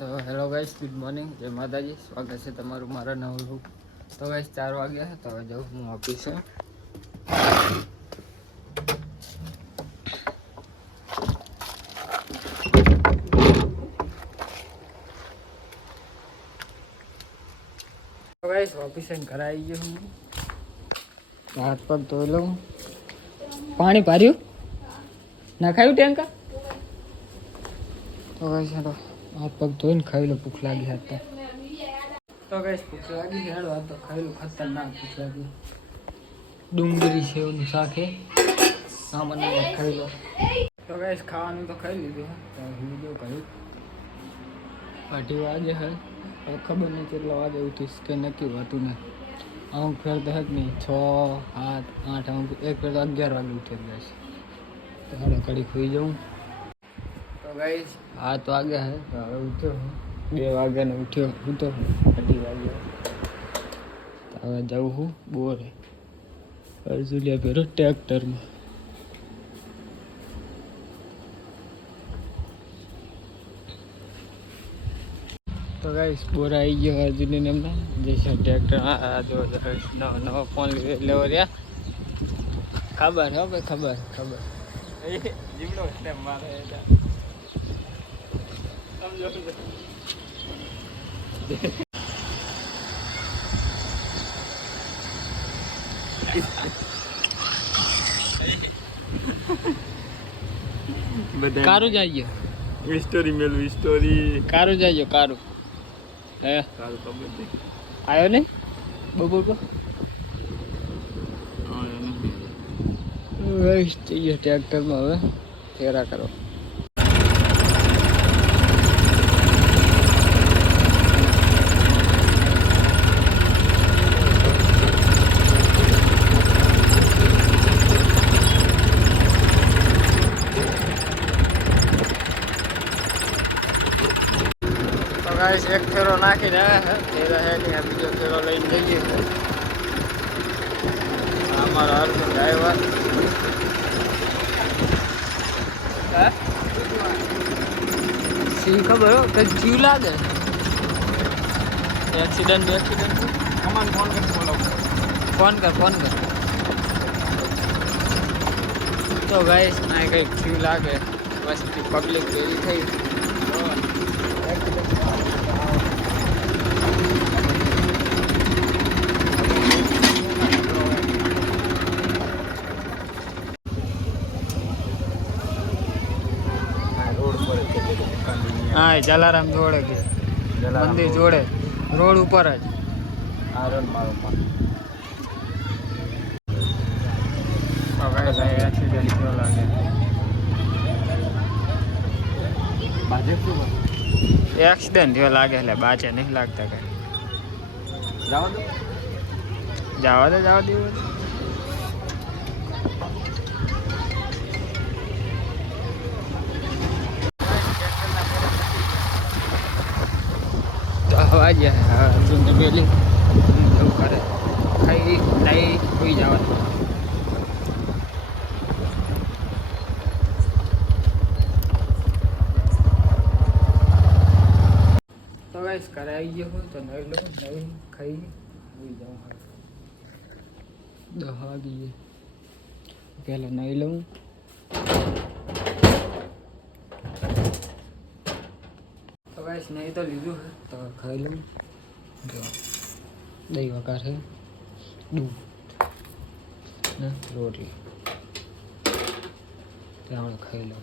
તો hello guys, good morning, જય માતાજી. સ્વાગત છે તમારું મારા નવા વ્લોગ. તો ગાઈસ 4 વાગ્યા તો હવે જાઉં હું ઓફિસે. તો ગાઈસ ઓફિસે ઘરે આવી ગયો હું. હાથ પગ ધોઈ લઉં. પાણી પાર્યું નાખાયું ટેન્કર. તો ગાઈસ હેડો હાથ પગ ધોઈને ખાઈ લો. ભૂખ લાગી હાથ તો ગાઈસ ભૂખ લાગી છે. હેડો તો ખાઈ લો. ખતરનાક ભૂખ લાગી. ડુંગળી સેવનું શાક હે સામાન્ય ખાઈ લો. તો ગાઈસ ખાવાનું તો ખાઈ લીધું. તો વિડીયો કર્યું 8 વાગે હે. હવે ખબર નહીં કેટલા વાગે ઉઠીશ કે નક્કી હોતું ને. અમુક ફેર તો હે જ નહીં 6, 7, 8 અમુક એક ફેર તો 11 વાગે ઉઠે ગાઈસ. તો હવે ઘડી ખોઈ જાઉં. તો ગાઈસ 7 વાગ્યા હે. તો હવે ઉઠ્યો 2 વાગ્યાને ઉઠ્યો હું તો 2 વાગ્યા. તો હવે જાઉં હું બોરે અર્જુલિયા ભેરો ટ્રેક્ટરમાં. તો ગાઈસ બોર આવી ગયો અર્જુનને એમના જે છે ટ્રેક્ટર. આ જો નવો ફોન લેવો રહ્યા. ખબર હો ભાઈ, ખબર જીવડો સ્ટેપ મારે સમજો. કારું જઈએ સ્ટોરી મેલવી સ્ટોરી કારું જઈએ કારું હે સારું ખબર છે. આવ્યો ને બબુલ કો જઈએ ટ્રેક્ટરમાં હવે ફેરા કરો. ગાઈસ એક ફેરો નાખીને આવ્યા છે. ફેરા હે નહીં, બીજો ફેરો લઈને જઈએ. અમારો અર્જુન ડ્રાઈવર સી ખબર હો કંઈક જીવ લાગે. એક્સિડન્ટ ફોન કર બોલો. ફોન કર. તો ગાઈસ ના કંઈક જીવ લાગે. વસ્તી પબ્લિક ભેગી થઈ. હા જલારામ જોડે કે મંદિર જોડે રોડ ઉપર જ. એક્સિડન્ટ થયો લાગે એટલે બાચે નહીં લાગતા કઈ. જવા દે હવા ગયા અર્જુન તો પેલી એવું કરે ખાઈ લઈ હોઈ જવા. તો ગાઈસ ઘરે આવી ગયો હોય તો નહીં લઉં નહીં ખાઈ હોઈ જાઉં. 10 વાગી પહેલાં નહીં લઉં. તો ગાઈસ નહીં તો લીધું છે તો ખાઈ લઉં. જો દહીં વઘાર છે, દૂધ ને રોટલી તે આપણે ખાઈ લઉં.